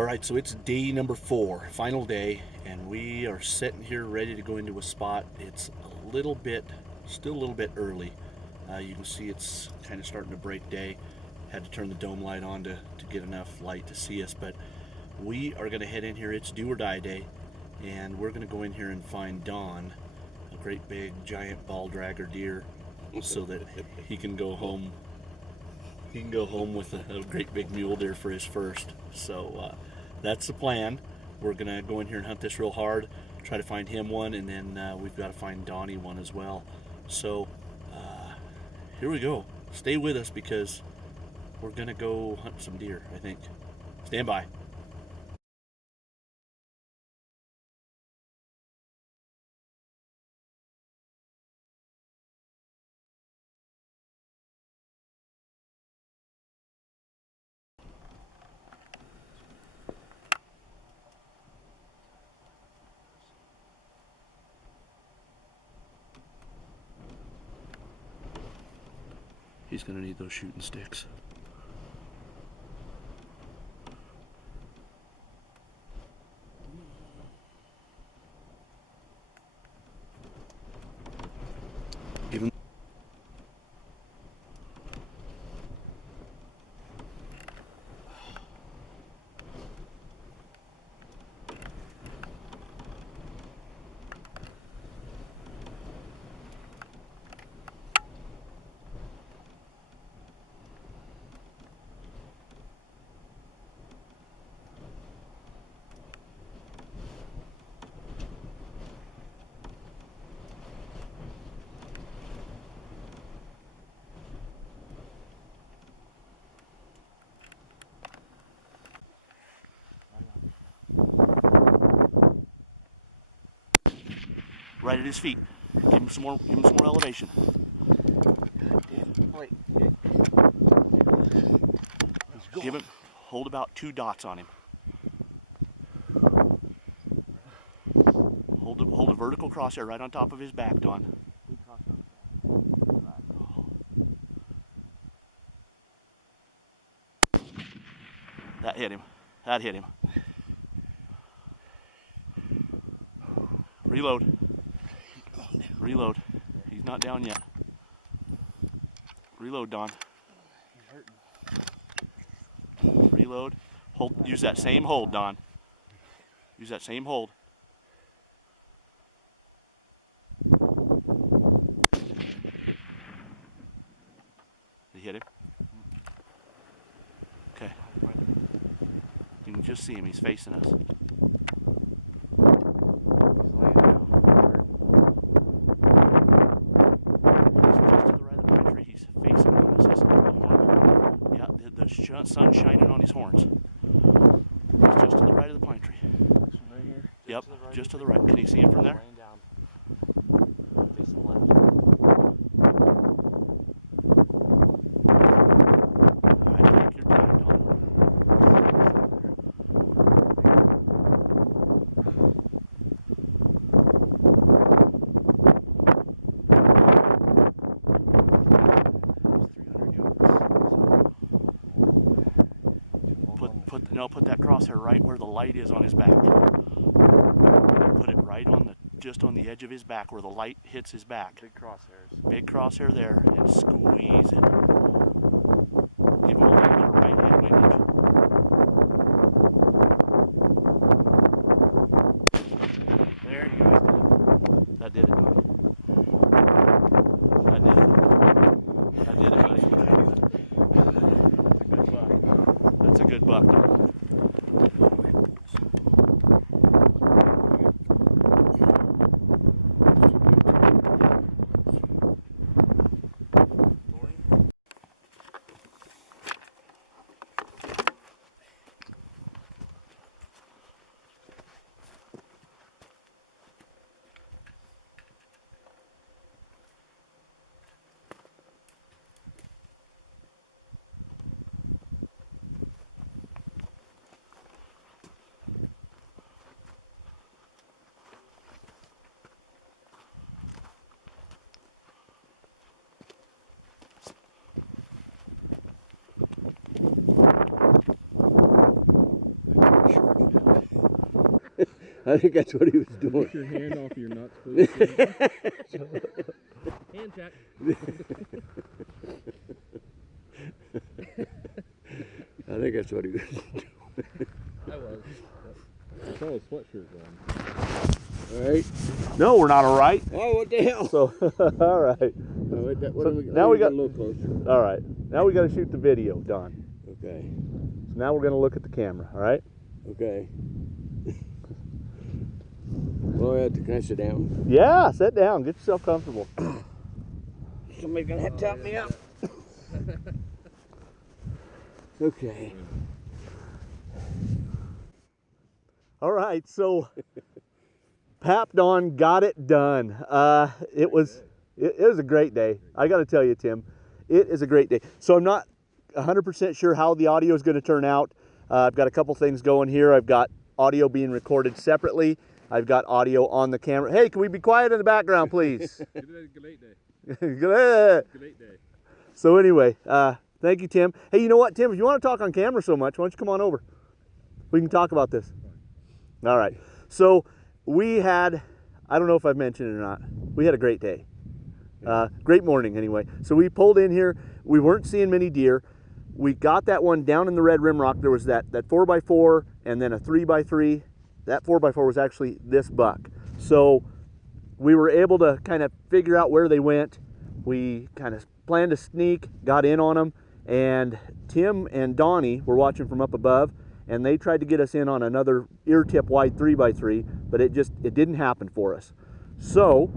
Alright, so it's day number 4, final day, and we are sitting here ready to go into a spot. It's still a little bit early. You can see it's kind of starting to break day. Had to turn the dome light on to get enough light to see us, but we are going to head in here. It's do or die day, and we're going to go in here and find Don, a great big giant ball dragger deer, so that he can go home. He can go home with a great big mule deer for his first. So that's the plan. We're gonna go in here and hunt this real hard, try to find him one, and then we've got to find Donnie one as well. So here we go. Stay with us because we're gonna go hunt some deer, I think. Stand by. He's gonna need those shooting sticks. Give him. Right at his feet. Give him some more elevation. Wait. Give him, hold about 2 dots on him. Hold a vertical crosshair right on top of his back, Don. That hit him. That hit him. Reload. Reload. He's not down yet. Reload, Don. Reload. Hold. Use that same hold, Don. Use that same hold. Did he hit him? Okay. You can just see him. He's facing us. The sun's shining on his horns. He's just to the right of the pine tree. This one right here? Yep, just to the right. Can you see him from there? Facing left. Alright, take your time, Don. Put that crosshair right where the light is on his back. Put it right on just on the edge of his back where the light hits his back. Big crosshairs. Big crosshair there, and squeeze it. Give him a little bit of right hand windage. There you go. That did it, Don. That did it. That did it, buddy. That's a good buck, Don. I think that's what he was doing. Get your hand off your nuts, please. Hand check. I think that's what he was doing. I was. I saw his sweatshirt on. All right. No, we're not all right. Oh, what the hell? So, all right. Now we got a little closer. All right. Now we got to shoot the video, Don. Okay. So now we're going to look at the camera, all right? Okay. Well, can I sit down? Yeah, sit down. Get yourself comfortable. Somebody's gonna have to help me up. Okay. All right, so Pap Don got it done. It was a great day. I got to tell you, Tim, it is a great day. So I'm not 100% sure how the audio is going to turn out. I've got a couple things going here. I've got audio being recorded separately. I've got audio on the camera. Hey, can we be quiet in the background, please? Great day. Great day. So anyway, thank you, Tim. Hey, you know what, Tim? If you want to talk on camera so much, why don't you come on over? We can talk about this. All right. So we had, I don't know if I've mentioned it or not, we had a great day. Great morning anyway. So we pulled in here. We weren't seeing many deer. We got that one down in the Red Rim Rock. There was that 4x4 and then a 3x3. That 4x4 was actually this buck. So we were able to kind of figure out where they went. We kind of planned to sneak, got in on them, and Tim and Donnie were watching from up above, and they tried to get us in on another ear tip wide 3x3, but it didn't happen for us. So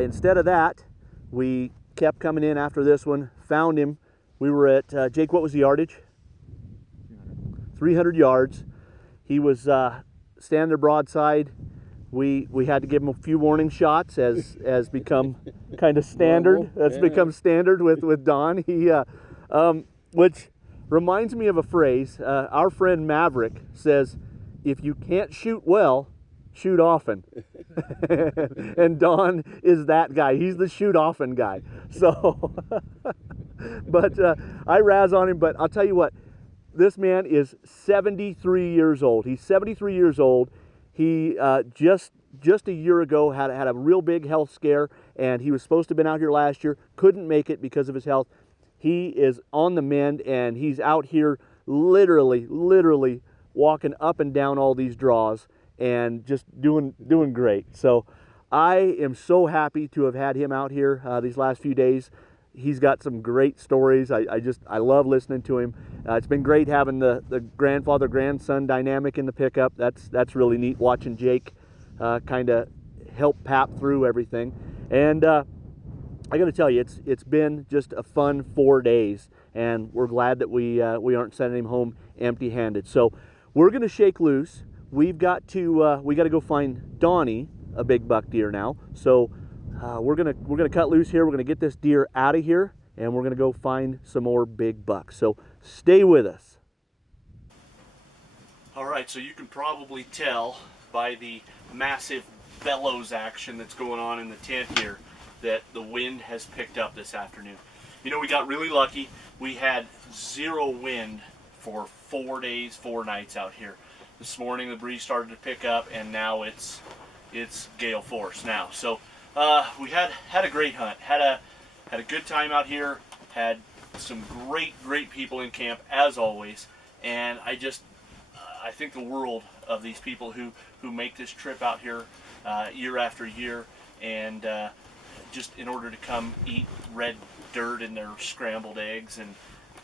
instead of that, we kept coming in after this one, found him. We were at, Jake, what was the yardage? 300 yards. He was standing there broadside. We had to give him a few warning shots, as become kind of standard. That's become standard with Don. He, which reminds me of a phrase. Our friend Maverick says, "If you can't shoot well, shoot often." And Don is that guy. He's the shoot often guy. So, but I razz on him. But I'll tell you what, this man is 73 years old. He's 73 years old. He just a year ago had a real big health scare, and he was supposed to have been out here last year. Couldn't make it because of his health. He is on the mend, and he's out here literally walking up and down all these draws and just doing great. So I am so happy to have had him out here these last few days. He's got some great stories. I love listening to him. It's been great having the grandfather-grandson dynamic in the pickup. That's really neat, watching Jake kind of help Pap through everything. And I got to tell you, it's been just a fun 4 days, and we're glad that we aren't sending him home empty-handed. So we're going to shake loose. We got to go find Donnie a big buck deer now. So we're gonna cut loose here. We're gonna get this deer out of here, and we're gonna go find some more big bucks. So stay with us. All right, so you can probably tell by the massive bellows action that's going on in the tent here that the wind has picked up this afternoon. You know, we got really lucky. We had 0 wind for 4 days, 4 nights out here. This morning the breeze started to pick up, and now it's gale force now. So we had a great hunt, had a good time out here, had some great people in camp as always, and I think the world of these people who make this trip out here year after year, and just in order to come eat red dirt in their scrambled eggs and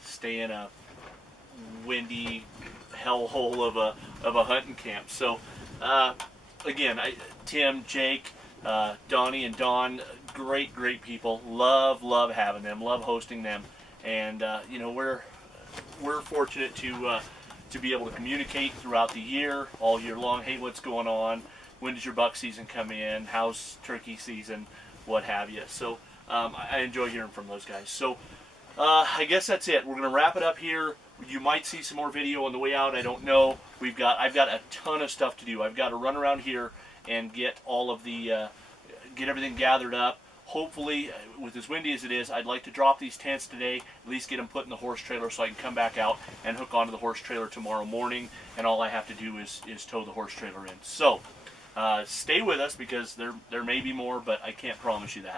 stay in a windy hellhole of a hunting camp. So again, Tim, Jake, Donnie and Don, great people. Love having them, love hosting them, and you know, we're fortunate to be able to communicate throughout the year, all year long. Hey, what's going on? When does your buck season come in? How's turkey season? What have you? So I enjoy hearing from those guys. So I guess that's it. We're gonna wrap it up here. You might see some more video on the way out. I don't know. I've got a ton of stuff to do. I've got to run around here and get all of the get everything gathered up, hopefully, with as windy as it is, I'd like to drop these tents today, at least get them put in the horse trailer so I can come back out and hook onto the horse trailer tomorrow morning, and all I have to do is tow the horse trailer in. So, stay with us because there may be more, but I can't promise you that.